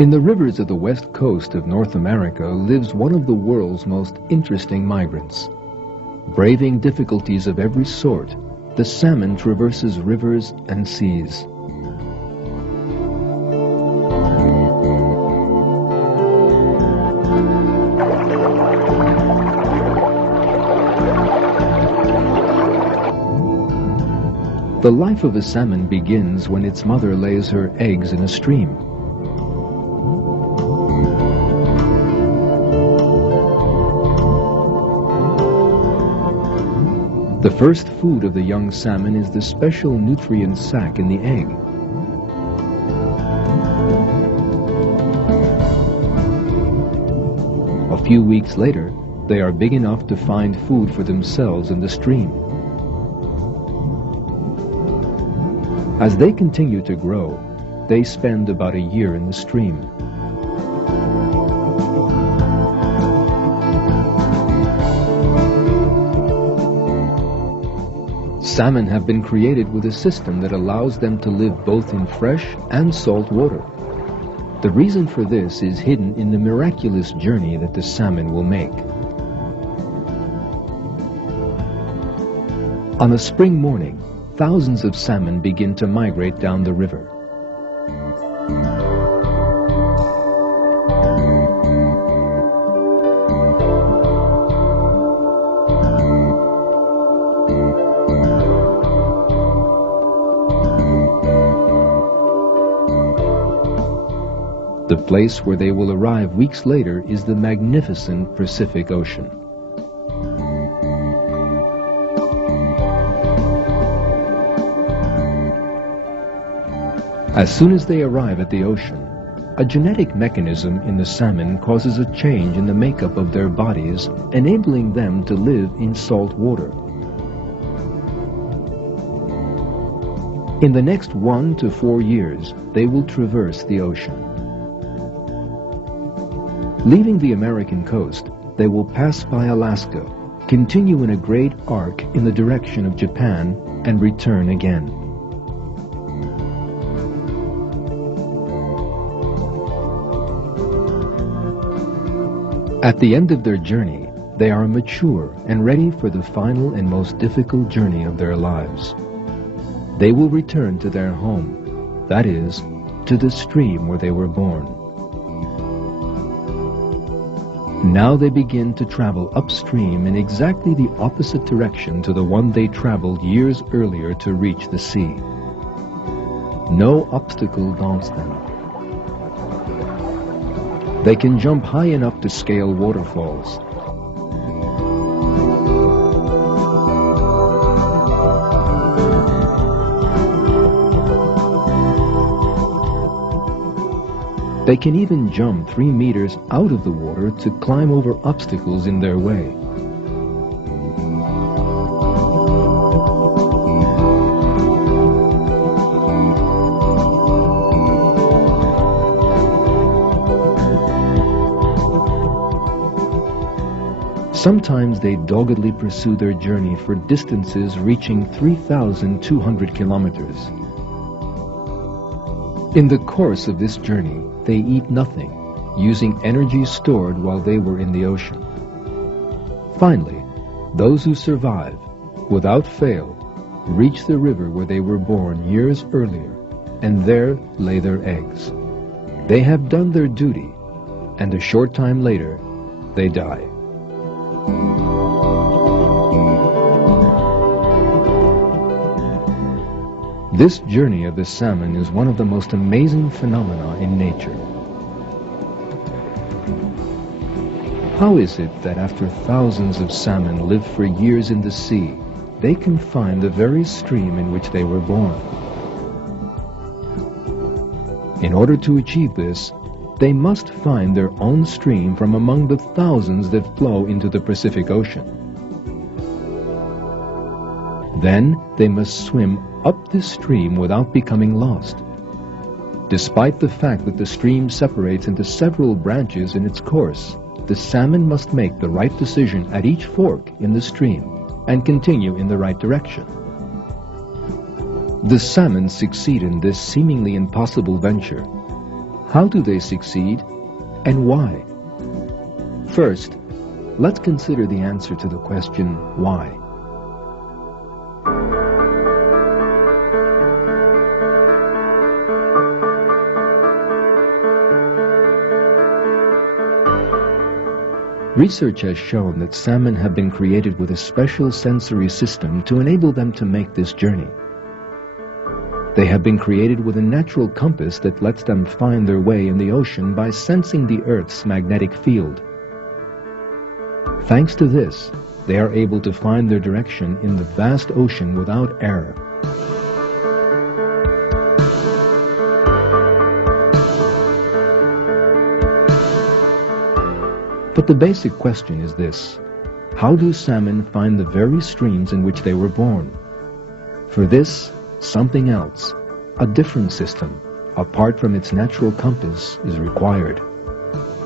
In the rivers of the west coast of North America lives one of the world's most interesting migrants. Braving difficulties of every sort, the salmon traverses rivers and seas. The life of a salmon begins when its mother lays her eggs in a stream. The first food of the young salmon is the special nutrient sac in the egg. A few weeks later, they are big enough to find food for themselves in the stream. As they continue to grow, they spend about a year in the stream. Salmon have been created with a system that allows them to live both in fresh and salt water. The reason for this is hidden in the miraculous journey that the salmon will make. On a spring morning, thousands of salmon begin to migrate down the river. The place where they will arrive weeks later is the magnificent Pacific Ocean. As soon as they arrive at the ocean, a genetic mechanism in the salmon causes a change in the makeup of their bodies, enabling them to live in salt water. In the next 1 to 4 years, they will traverse the ocean. Leaving the American coast, they will pass by Alaska, continue in a great arc in the direction of Japan, and return again. At the end of their journey, they are mature and ready for the final and most difficult journey of their lives. They will return to their home, that is, to the stream where they were born. Now they begin to travel upstream in exactly the opposite direction to the one they traveled years earlier to reach the sea. No obstacle daunts them. They can jump high enough to scale waterfalls. They can even jump 3 meters out of the water to climb over obstacles in their way. Sometimes they doggedly pursue their journey for distances reaching 3,200 kilometers. In the course of this journey, they eat nothing, using energy stored while they were in the ocean. Finally, those who survive, without fail, reach the river where they were born years earlier, and there lay their eggs. They have done their duty, and a short time later, they die. This journey of the salmon is one of the most amazing phenomena in nature. How is it that after thousands of salmon live for years in the sea, they can find the very stream in which they were born? In order to achieve this, they must find their own stream from among the thousands that flow into the Pacific Ocean. Then they must swim up this stream without becoming lost. Despite the fact that the stream separates into several branches in its course, the salmon must make the right decision at each fork in the stream and continue in the right direction. The salmon succeed in this seemingly impossible venture. How do they succeed, and why? First, let's consider the answer to the question, why? Research has shown that salmon have been created with a special sensory system to enable them to make this journey. They have been created with a natural compass that lets them find their way in the ocean by sensing the Earth's magnetic field. Thanks to this, they are able to find their direction in the vast ocean without error. But the basic question is this: how do salmon find the very streams in which they were born? For this, something else, a different system, apart from its natural compass, is required.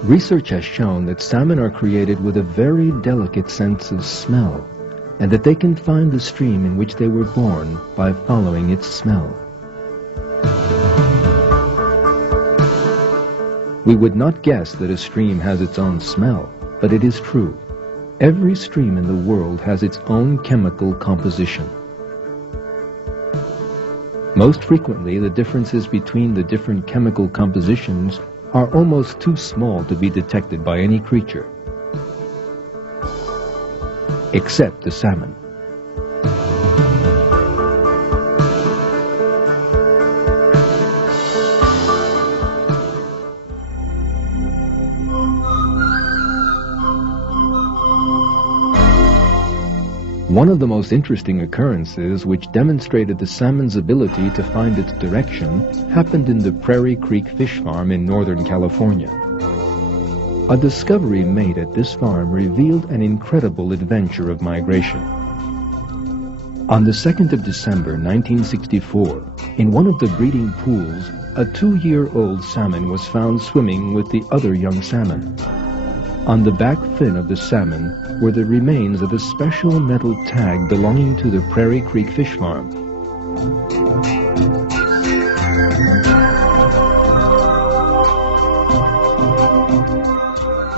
Research has shown that salmon are created with a very delicate sense of smell, and that they can find the stream in which they were born by following its smell. We would not guess that a stream has its own smell, but it is true. Every stream in the world has its own chemical composition. Most frequently, the differences between the different chemical compositions are almost too small to be detected by any creature, except the salmon. One of the most interesting occurrences which demonstrated the salmon's ability to find its direction happened in the Prairie Creek Fish Farm in Northern California. A discovery made at this farm revealed an incredible adventure of migration. On the 2nd of December 1964, in one of the breeding pools, a 2-year-old salmon was found swimming with the other young salmon. On the back fin of the salmon were the remains of a special metal tag belonging to the Prairie Creek Fish Farm.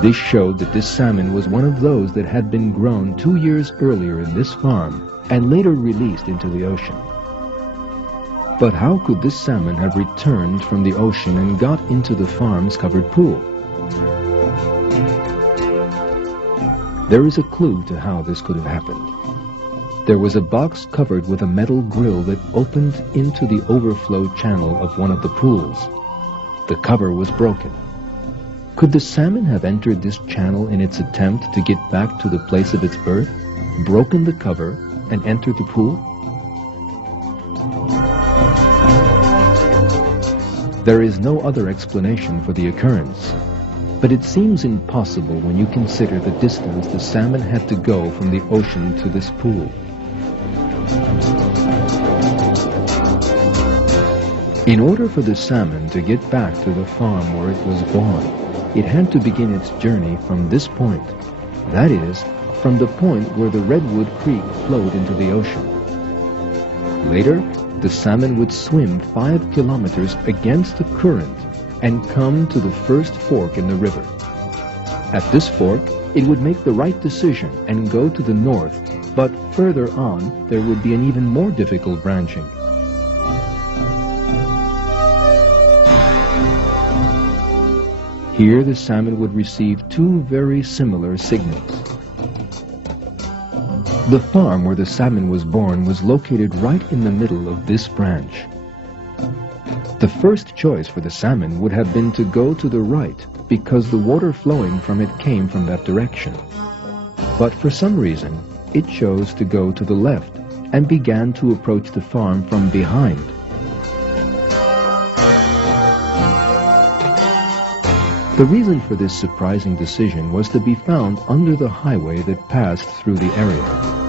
This showed that this salmon was one of those that had been grown 2 years earlier in this farm and later released into the ocean. But how could this salmon have returned from the ocean and got into the farm's covered pool? There is a clue to how this could have happened. There was a box covered with a metal grill that opened into the overflow channel of one of the pools. The cover was broken. Could the salmon have entered this channel in its attempt to get back to the place of its birth, broken the cover, and entered the pool? There is no other explanation for the occurrence. But it seems impossible when you consider the distance the salmon had to go from the ocean to this pool. In order for the salmon to get back to the farm where it was born, it had to begin its journey from this point. That is, from the point where the Redwood Creek flowed into the ocean. Later, the salmon would swim 5 kilometers against the current and come to the first fork in the river. At this fork, it would make the right decision and go to the north, but further on, there would be an even more difficult branching. Here, the salmon would receive 2 very similar signals. The farm where the salmon was born was located right in the middle of this branch. The first choice for the salmon would have been to go to the right because the water flowing from it came from that direction. But for some reason, it chose to go to the left and began to approach the farm from behind. The reason for this surprising decision was to be found under the highway that passed through the area.